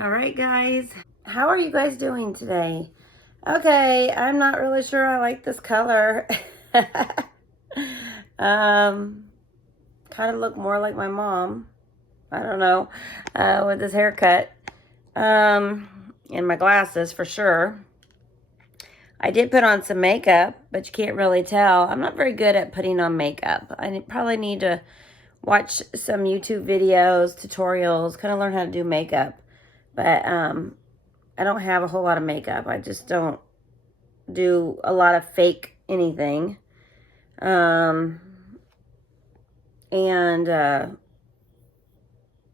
All right, guys. How are you guys doing today? Okay, I'm not really sure I like this color. Kind of look more like my mom. I don't know. With this haircut. And my glasses for sure. I did put on some makeup, but you can't really tell. I'm not very good at putting on makeup. I probably need to watch some YouTube videos, tutorials, kind of learn how to do makeup. But I don't have a whole lot of makeup. I just don't do a lot of fake anything. And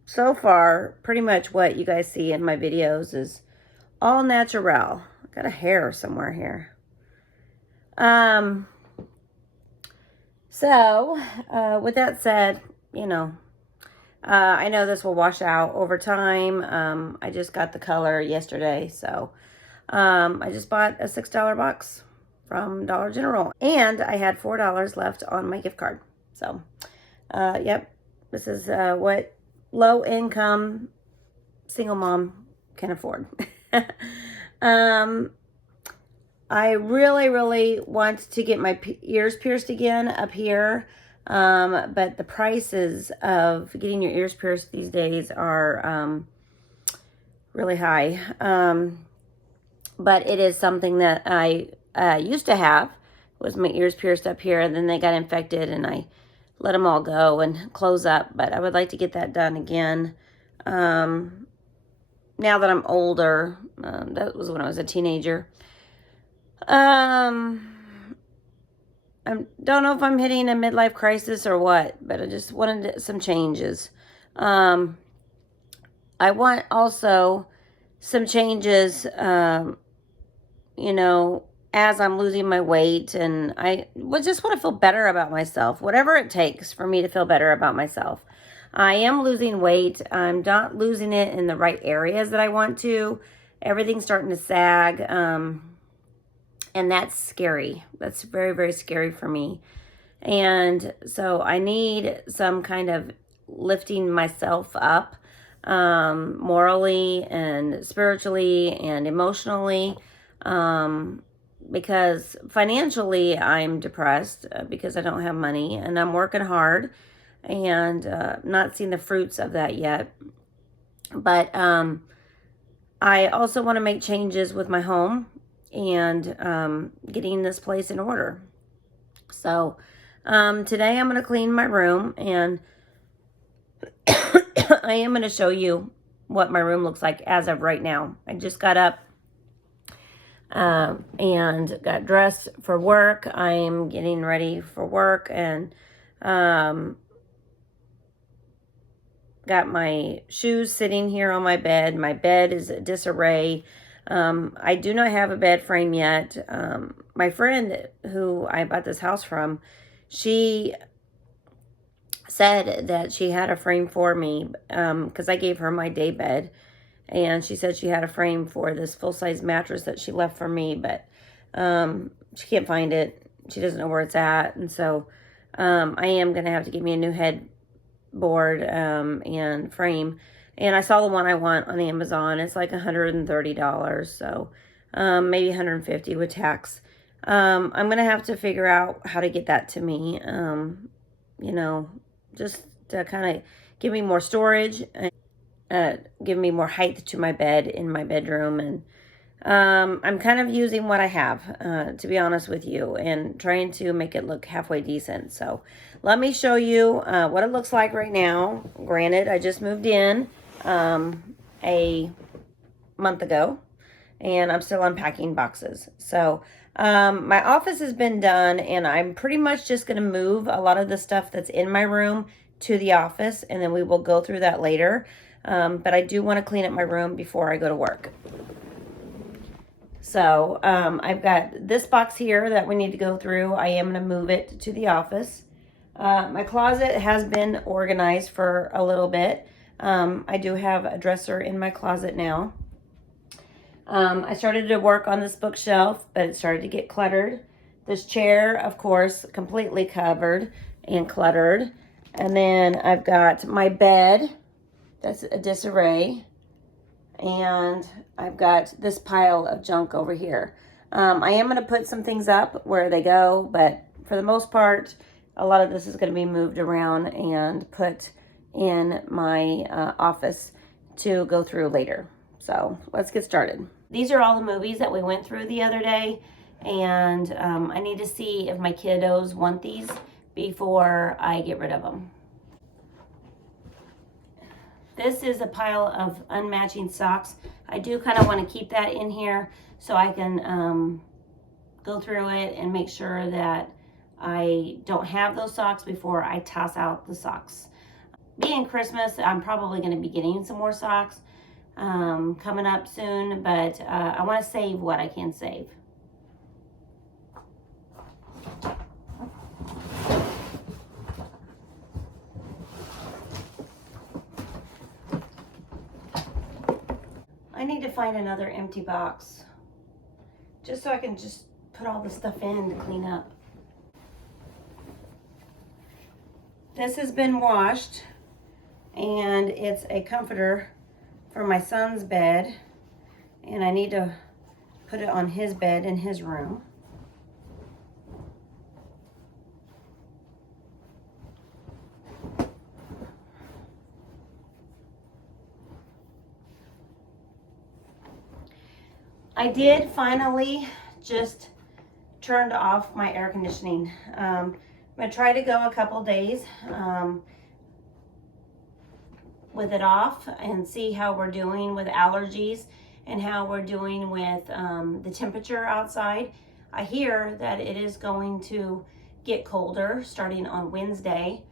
so far, pretty much what you guys see in my videos is all natural. I got a hair somewhere here. With that said, I know this will wash out over time. I just got the color yesterday, so I just bought a $6 box from Dollar General, and I had $4 left on my gift card. So, yep, this is what low-income single mom can afford. I really, really want to get my ears pierced again up here. But the prices of getting your ears pierced these days are really high. But it is something that I used to have, was my ears pierced up here, and then they got infected, and I let them all go and close up. But I would like to get that done again. Now that I'm older, that was when I was a teenager. I don't know if I'm hitting a midlife crisis or what, but I just wanted some changes. I want also some changes, as I'm losing my weight, and I just want to feel better about myself, whatever it takes for me to feel better about myself. I am losing weight. I'm not losing it in the right areas that I want to. Everything's starting to sag. And that's scary. That's very, very scary for me. And so I need some kind of lifting myself up, morally and spiritually and emotionally, because financially I'm depressed because I don't have money, and I'm working hard and not seeing the fruits of that yet. But I also want to make changes with my home and getting this place in order. So today I'm going to clean my room, and I am going to show you what my room looks like as of right now. I just got up and got dressed for work. I'm getting ready for work, and got my shoes sitting here on my bed. My bed is a disarray. I do not have a bed frame yet. My friend who I bought this house from, she said that she had a frame for me, because I gave her my day bed, and she said she had a frame for this full-size mattress that she left for me, but she can't find it. She doesn't know where it's at, and so I am going to have to get me a new headboard and frame. And I saw the one I want on Amazon. It's like $130, so maybe $150 with tax. I'm going to have to figure out how to get that to me, just to kind of give me more storage, and give me more height to my bed in my bedroom. And I'm kind of using what I have, to be honest with you, and trying to make it look halfway decent. So let me show you what it looks like right now. Granted, I just moved in a month ago, and I'm still unpacking boxes. So my office has been done, and I'm pretty much just going to move a lot of the stuff that's in my room to the office, and then we will go through that later. But I do want to clean up my room before I go to work. So I've got this box here that we need to go through. I am going to move it to the office. My closet has been organized for a little bit. I do have a dresser in my closet now. I started to work on this bookshelf, but it started to get cluttered. This chair, of course, completely covered and cluttered. And then I've got my bed. That's a disarray. and I've got this pile of junk over here. I am going to put some things up where they go, but for the most part, a lot of this is going to be moved around and put in my office to go through later. So let's get started. These are all the movies that we went through the other day, and I need to see if my kiddos want these before I get rid of them. This is a pile of unmatching socks. I do kind of want to keep that in here so I can go through it and make sure that I don't have those socks before I toss out the socks. Being Christmas, I'm probably going to be getting some more socks coming up soon, but I want to save what I can save. I need to find another empty box just so I can just put all the stuff in to clean up. This has been washed, and it's a comforter for my son's bed, and I need to put it on his bed in his room. I did finally just turned off my air conditioning. I'm going to try to go a couple days with it off and see how we're doing with allergies and how we're doing with the temperature outside. I hear that it is going to get colder starting on Wednesday.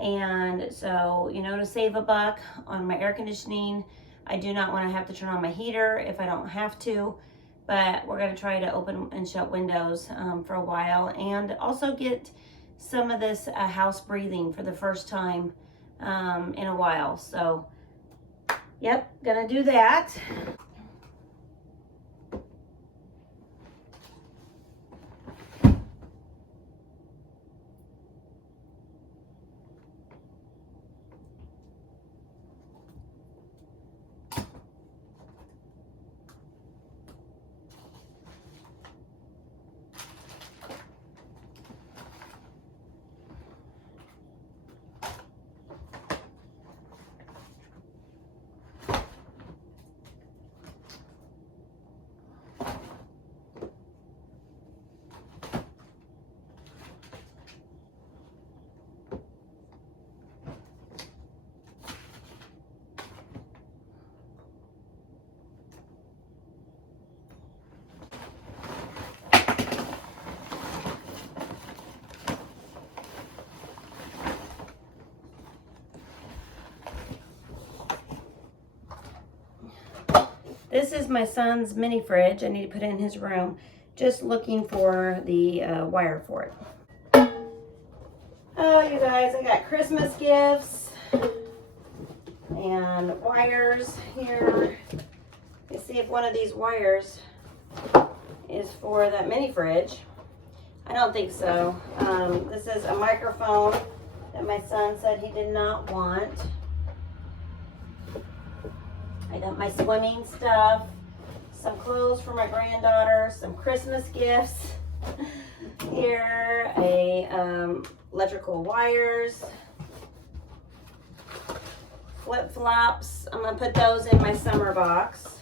And so, you know, to save a buck on my air conditioning, I do not want to have to turn on my heater if I don't have to. But we're going to try to open and shut windows for a while, and also get some of this house breathing for the first time in a while. So, yep, gonna do that. This is my son's mini fridge. I need to put it in his room. Just looking for the wire for it. Oh, you guys, I got Christmas gifts and wires here. Let's see if one of these wires is for that mini fridge. I don't think so. This is a microphone that my son said he did not want. I got my swimming stuff, some clothes for my granddaughter, some Christmas gifts. Here, electrical wires, flip-flops. I'm gonna put those in my summer box.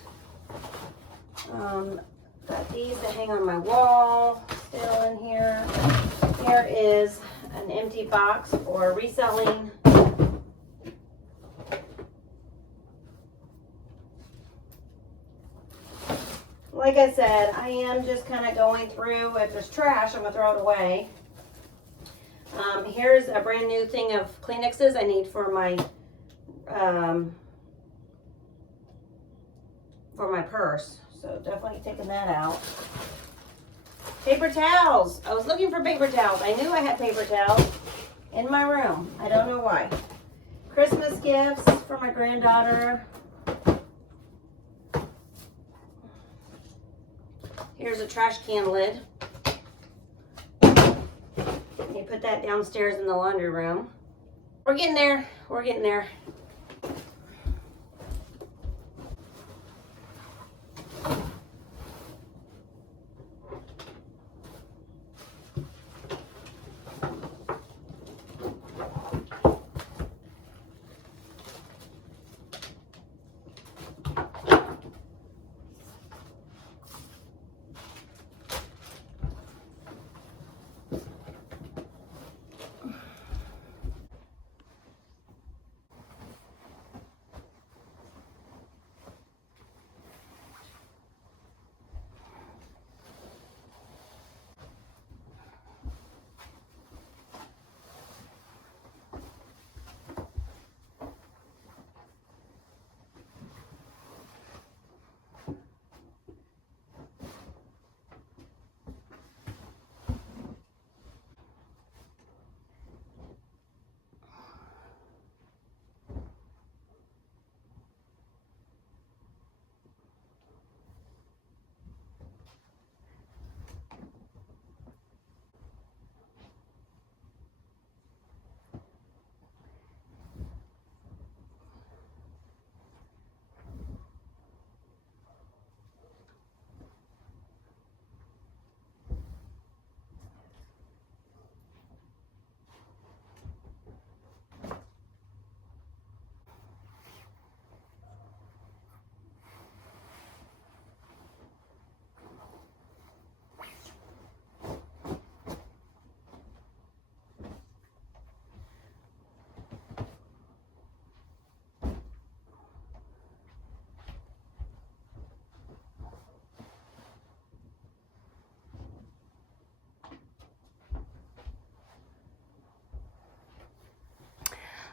Got these to hang on my wall, still in here. Here is an empty box for reselling. Like I said, I am just kind of going through. If there's trash, I'm going to throw it away. Here's a brand new thing of Kleenexes I need for my purse. So definitely taking that out. Paper towels. I was looking for paper towels. I knew I had paper towels in my room. I don't know why. Christmas gifts for my granddaughter. Here's a trash can lid. You put that downstairs in the laundry room. We're getting there. We're getting there.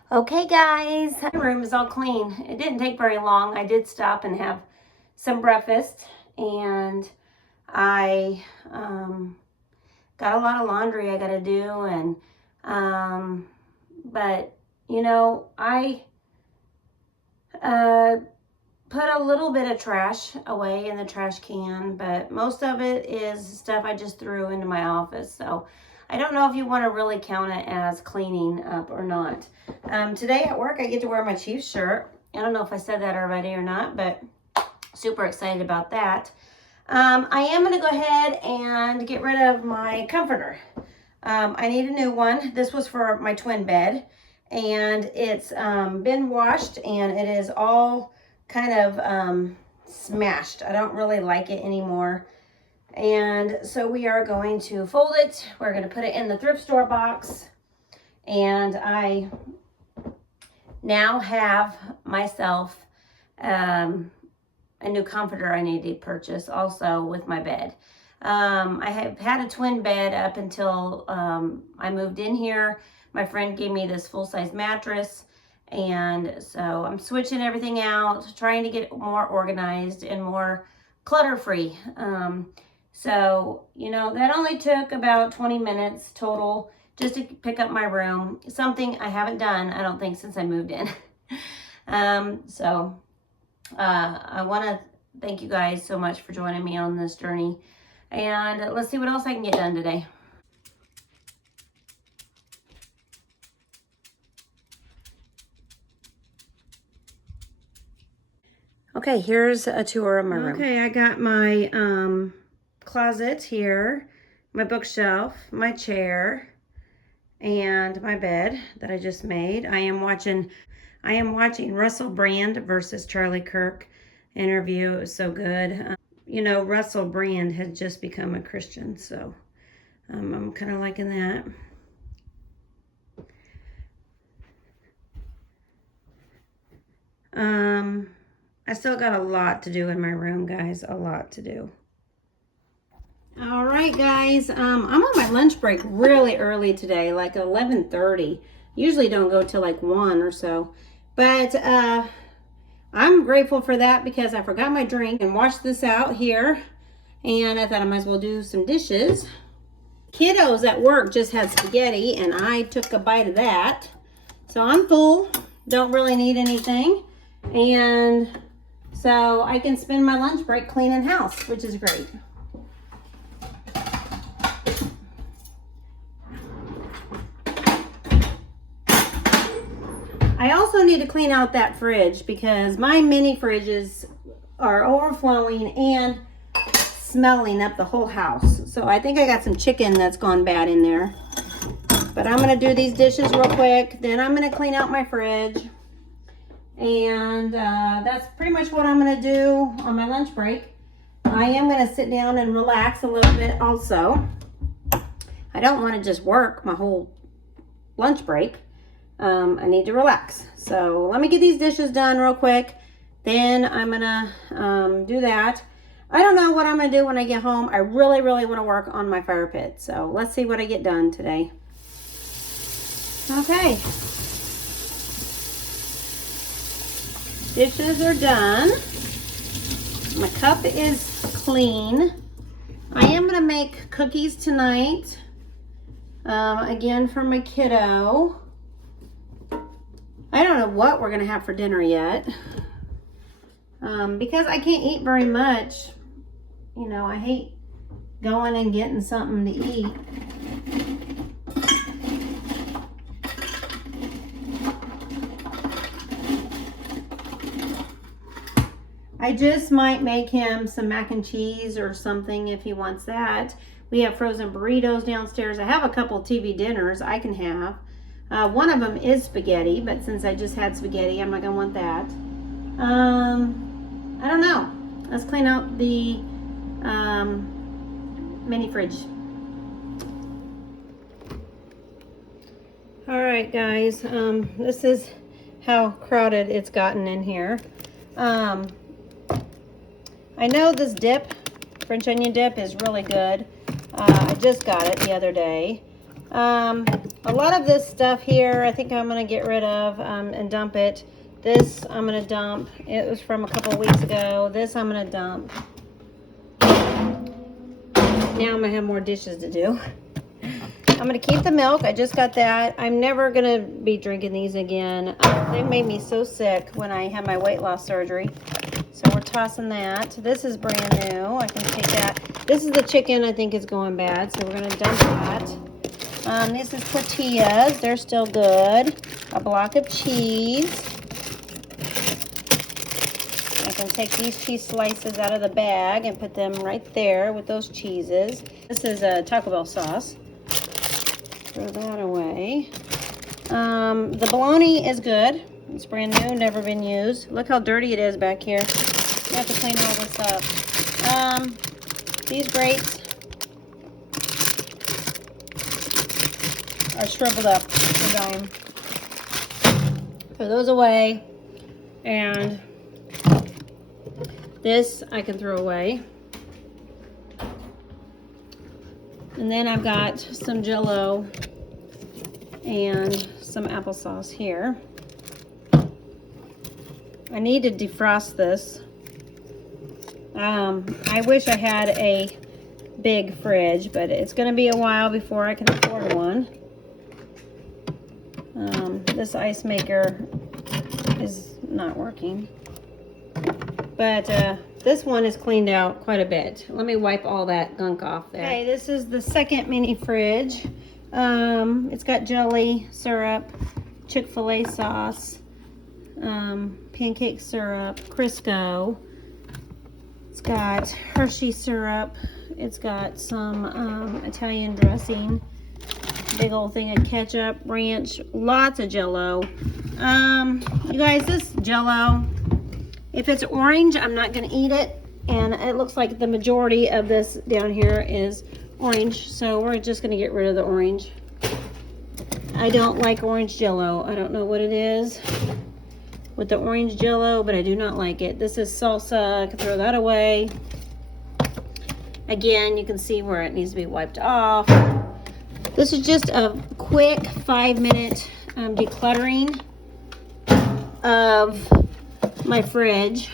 Okay, guys, my room is all clean. It didn't take very long. I did stop and have some breakfast, and I got a lot of laundry I got to do, and but you know, I put a little bit of trash away in the trash can, but most of it is stuff I just threw into my office. So I don't know if you want to really count it as cleaning up or not. Today at work, I get to wear my Chiefs shirt. I don't know if I said that already or not, but super excited about that. I am going to go ahead and get rid of my comforter. I need a new one. This was for my twin bed, and it's been washed, and it is all kind of smashed. I don't really like it anymore. And so we are going to fold it. We're going to put it in the thrift store box. And I now have myself a new comforter I need to purchase also with my bed. I have had a twin bed up until I moved in here. My friend gave me this full-size mattress. And so I'm switching everything out, trying to get more organized and more clutter-free. So, you know, that only took about 20 minutes total just to pick up my room. Something I haven't done, I don't think, since I moved in. I want to thank you guys so much for joining me on this journey. And let's see what else I can get done today. Okay, here's a tour of my room. Okay, I got my closet here, my bookshelf, my chair, and my bed that I just made. I am watching Russell Brand versus Charlie Kirk interview. It was so good. You know, Russell Brand has just become a Christian, so I'm kind of liking that. I still got a lot to do in my room, guys. A lot to do. All right, guys. I'm on my lunch break really early today, like 11:30. Usually don't go till like 1 or so. But I'm grateful for that because I forgot my drink and washed this out here. And I thought I might as well do some dishes. Kiddos at work just had spaghetti, and I took a bite of that. So I'm full. Don't really need anything. And so I can spend my lunch break cleaning house, which is great. I also need to clean out that fridge because my mini fridges are overflowing and smelling up the whole house. So I think I got some chicken that's gone bad in there. But I'm going to do these dishes real quick. Then I'm going to clean out my fridge. And that's pretty much what I'm going to do on my lunch break. I am going to sit down and relax a little bit also. I don't want to just work my whole lunch break. I need to relax. So let me get these dishes done real quick. Then I'm going to do that. I don't know what I'm going to do when I get home. I really, really want to work on my fire pit. So let's see what I get done today. Okay. Dishes are done. My cup is clean. I am going to make cookies tonight. Again for my kiddo. I don't know what we're going to have for dinner yet. Because I can't eat very much. You know, I hate going and getting something to eat. I just might make him some mac and cheese or something if he wants that. We have frozen burritos downstairs. I have a couple TV dinners I can have. One of them is spaghetti, but since I just had spaghetti, I'm not going to want that. I don't know. Let's clean out the mini fridge. All right, guys. This is how crowded it's gotten in here. I know this dip, French onion dip, is really good. I just got it the other day. A lot of this stuff here, I think I'm going to get rid of and dump it. This I'm going to dump. It was from a couple of weeks ago. This I'm going to dump. Now I'm going to have more dishes to do. I'm going to keep the milk. I just got that. I'm never going to be drinking these again. They made me so sick when I had my weight loss surgery. So we're tossing that. This is brand new. I can take that. This is the chicken I think is going bad, so we're going to dump that. This is tortillas. They're still good. A block of cheese. I can take these cheese slices out of the bag and put them right there with those cheeses. This is a Taco Bell sauce. Throw that away. The bologna is good. It's brand new, never been used. Look how dirty it is back here. I have to clean all this up. These grapes are shriveled up. They're dying. Throw those away. And this I can throw away. And then I've got some Jell-O and some applesauce here. I need to defrost this. I wish I had a big fridge, but it's going to be a while before I can afford one. This ice maker is not working. But this one is cleaned out quite a bit. Let me wipe all that gunk off there. Okay, this is the second mini fridge. It's got jelly, syrup, Chick-fil-A sauce, pancake syrup, Crisco. It's got Hershey syrup. It's got some Italian dressing. Big old thing of ketchup, ranch, lots of Jell-O. You guys, this Jell-O, if it's orange, I'm not going to eat it. And it looks like the majority of this down here is orange. So we're just going to get rid of the orange. I don't like orange Jell-O. I don't know what it is with the orange Jell-O, but I do not like it. This is salsa. I can throw that away. Again, you can see where it needs to be wiped off. This is just a quick 5-minute decluttering of my fridge.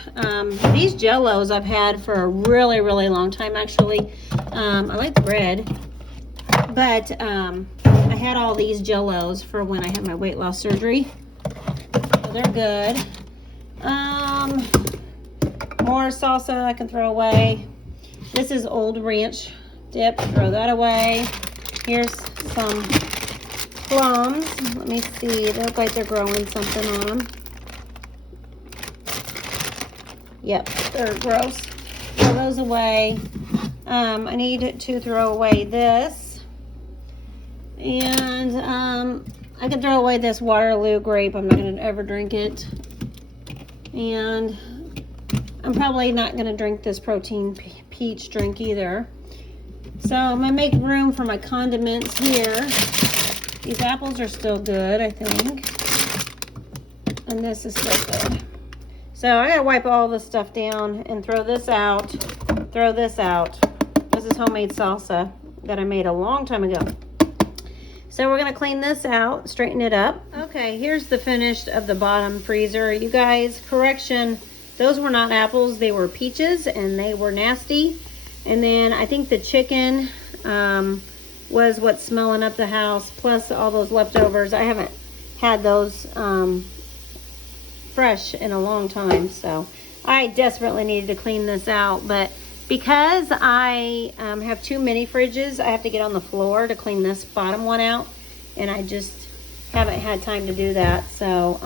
These Jell-Os I've had for a really, really long time, actually. I like the bread, but I had all these Jell-Os for when I had my weight loss surgery. So they're good. More salsa I can throw away. This is old ranch dip. Throw that away. Here's some plums. Let me see. They look like they're growing something on them. Yep, they're gross. Throw those away. I need to throw away this. And I can throw away this Waterloo grape. I'm not going to ever drink it. And I'm probably not going to drink this protein peach drink either. So I'm going to make room for my condiments here. These apples are still good, I think. And this is still good. So I got to wipe all this stuff down and throw this out. Throw this out. This is homemade salsa that I made a long time ago. So we're going to clean this out, straighten it up. Okay, here's the finished of the bottom freezer. You guys, correction, those were not apples. They were peaches, and they were nasty. And then I think the chicken was what's smelling up the house, plus all those leftovers. I haven't had those fresh in a long time, so I desperately needed to clean this out. But because I have 2 mini fridges, I have to get on the floor to clean this bottom one out, and I just haven't had time to do that. So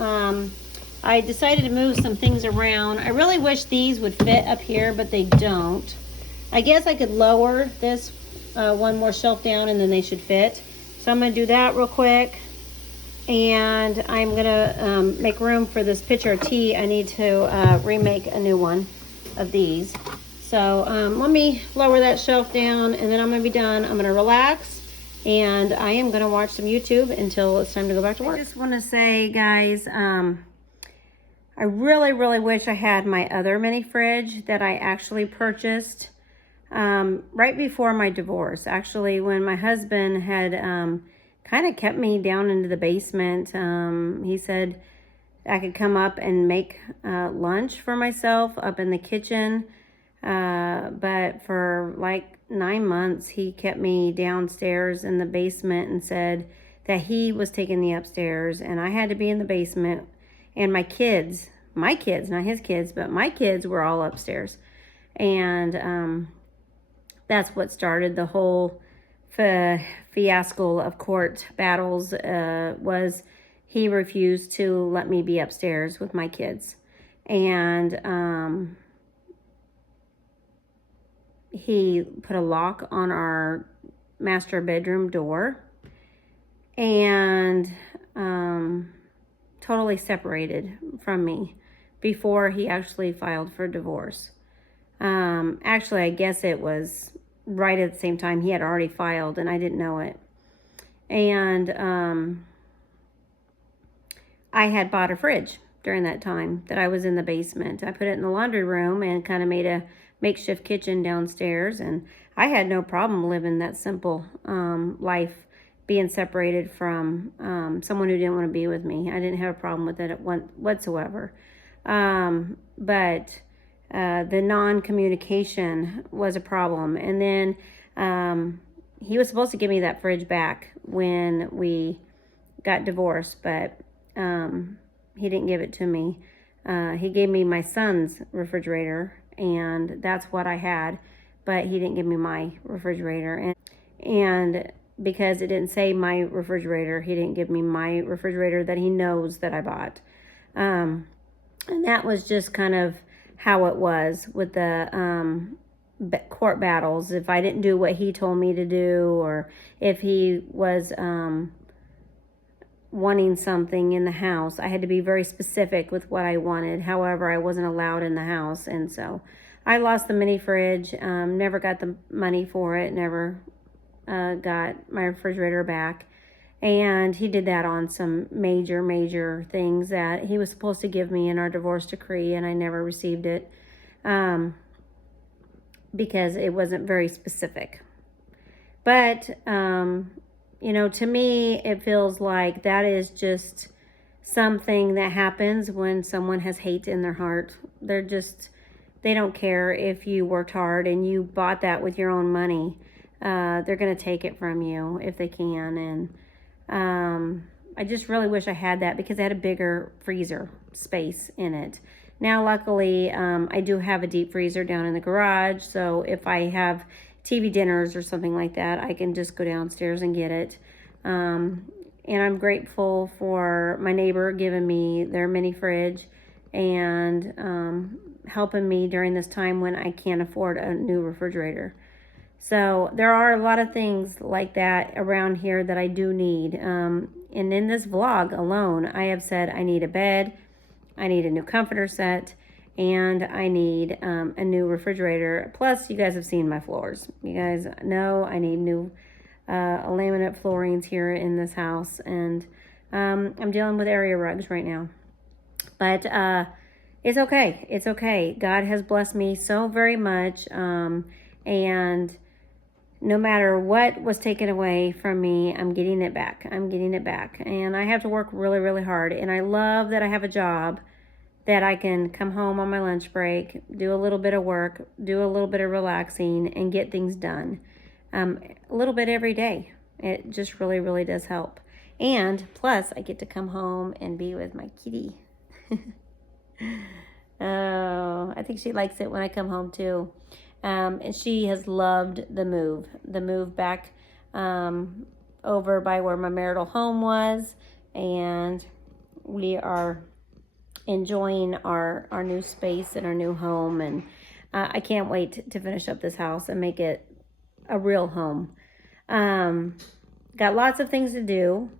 I decided to move some things around. I really wish these would fit up here, but they don't. I guess I could lower this one more shelf down and then they should fit. So I'm going to do that real quick. And I'm going to make room for this pitcher of tea. I need to remake a new one of these. So let me lower that shelf down, and then I'm going to be done. I'm going to relax, and I am going to watch some YouTube until it's time to go back to work. I just want to say, guys, I really, really wish I had my other mini fridge that I actually purchased right before my divorce. Actually, when my husband had kind of kept me down into the basement. He said I could come up and make lunch for myself up in the kitchen. But for like 9 months, he kept me downstairs in the basement and said that he was taking the upstairs and I had to be in the basement. And my kids, not his kids, but my kids were all upstairs. And that's what started the whole fiasco of court battles. Was he refused to let me be upstairs with my kids. And he put a lock on our master bedroom door and totally separated from me before he actually filed for divorce. Actually, I guess it was right at the same time he had already filed and I didn't know it. And I had bought a fridge during that time that I was in the basement. I put it in the laundry room and kind of made a makeshift kitchen downstairs. And I had no problem living that simple life, being separated from someone who didn't want to be with me. I didn't have a problem with it whatsoever. But the non-communication was a problem. And then he was supposed to give me that fridge back when we got divorced, but he didn't give it to me. He gave me my son's refrigerator, and that's what I had, but he didn't give me my refrigerator. And because it didn't say my refrigerator, he didn't give me my refrigerator that he knows that I bought. And that was just kind of how it was with the court battles. If I didn't do what he told me to do, or if he was wanting something in the house, I had to be very specific with what I wanted. However, I wasn't allowed in the house, and so I lost the mini fridge. Never got the money for it. Never got my refrigerator back. And he did that on some major things that he was supposed to give me in our divorce decree, and I never received it because it wasn't very specific. But you know, to me, it feels like that is just something that happens when someone has hate in their heart. They don't care if you worked hard and you bought that with your own money. They're going to take it from you if they can. And I just really wish I had that because I had a bigger freezer space in it. Now, luckily, I do have a deep freezer down in the garage. So if I have TV dinners or something like that, I can just go downstairs and get it. And I'm grateful for my neighbor giving me their mini fridge and helping me during this time when I can't afford a new refrigerator. So there are a lot of things like that around here that I do need. And in this vlog alone, I have said I need a bed, I need a new comforter set, and I need a new refrigerator. Plus, you guys have seen my floors. You guys know I need new laminate floorings here in this house. And I'm dealing with area rugs right now. But it's okay. It's okay. God has blessed me so very much. And no matter what was taken away from me, I'm getting it back. I'm getting it back. And I have to work really hard. And I love that I have a job that I can come home on my lunch break, do a little bit of work, do a little bit of relaxing, and get things done. A little bit every day. It just really does help. And plus, I get to come home and be with my kitty. Oh, I think she likes it when I come home too. And she has loved the move back over by where my marital home was. And we are enjoying our new space and our new home. And I can't wait to finish up this house and make it a real home. Got lots of things to do.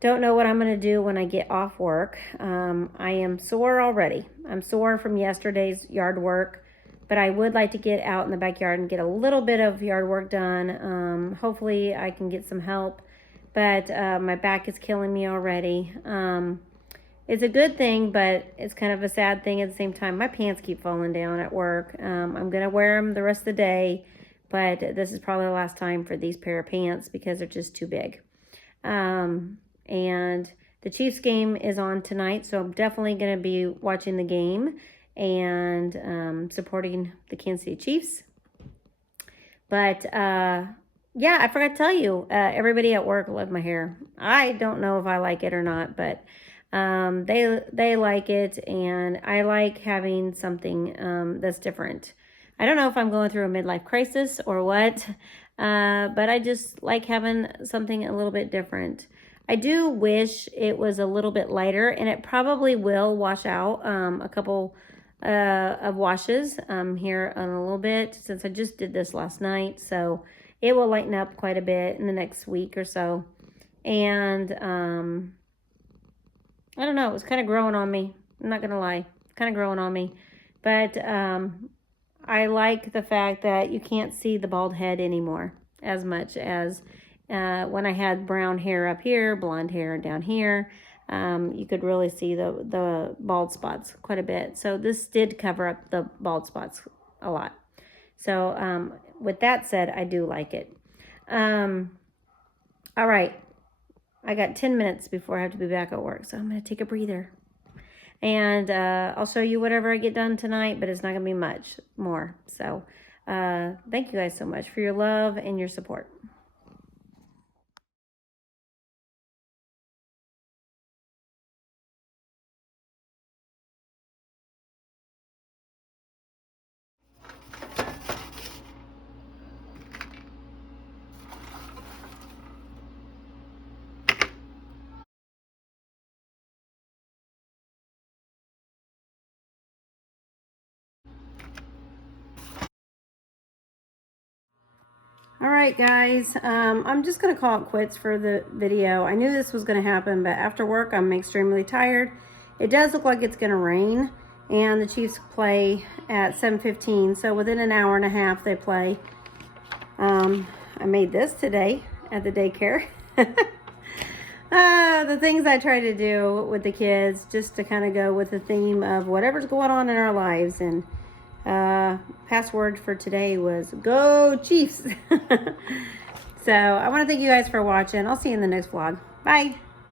Don't know what I'm going to do when I get off work. I am sore already. I'm sore from yesterday's yard work, but I would like to get out in the backyard and get a little bit of yard work done. Hopefully I can get some help, but my back is killing me already. It's a good thing, but it's kind of a sad thing at the same time. My pants keep falling down at work. I'm going to wear them the rest of the day, but this is probably the last time for these pair of pants because they're just too big. And the Chiefs game is on tonight, so I'm definitely going to be watching the game and supporting the Kansas City Chiefs. But yeah, I forgot to tell you, everybody at work loved my hair. I don't know if I like it or not, but they like it, and I like having something that's different. I don't know if I'm going through a midlife crisis or what, but I just like having something a little bit different. I do wish it was a little bit lighter, and it probably will wash out a couple of washes here in a little bit, since I just did this last night. So it will lighten up quite a bit in the next week or so. And I don't know, it was kind of growing on me. I'm not gonna lie, kind of growing on me. But I like the fact that you can't see the bald head anymore as much as when I had brown hair up here, blonde hair down here. You could really see the bald spots quite a bit. So this did cover up the bald spots a lot. So with that said, I do like it. All right. I got 10 minutes before I have to be back at work, so I'm going to take a breather. And I'll show you whatever I get done tonight, but it's not going to be much more. So thank you guys so much for your love and your support. All right, guys, I'm just going to call it quits for the video. I knew this was going to happen, but after work, I'm extremely tired. It does look like it's going to rain, and the Chiefs play at 7:15, so within an hour and a half they play. I made this today at the daycare. The things I try to do with the kids, just to kind of go with the theme of whatever's going on in our lives. And password for today was Go Chiefs. So I want to thank you guys for watching. I'll see you in the next vlog. Bye.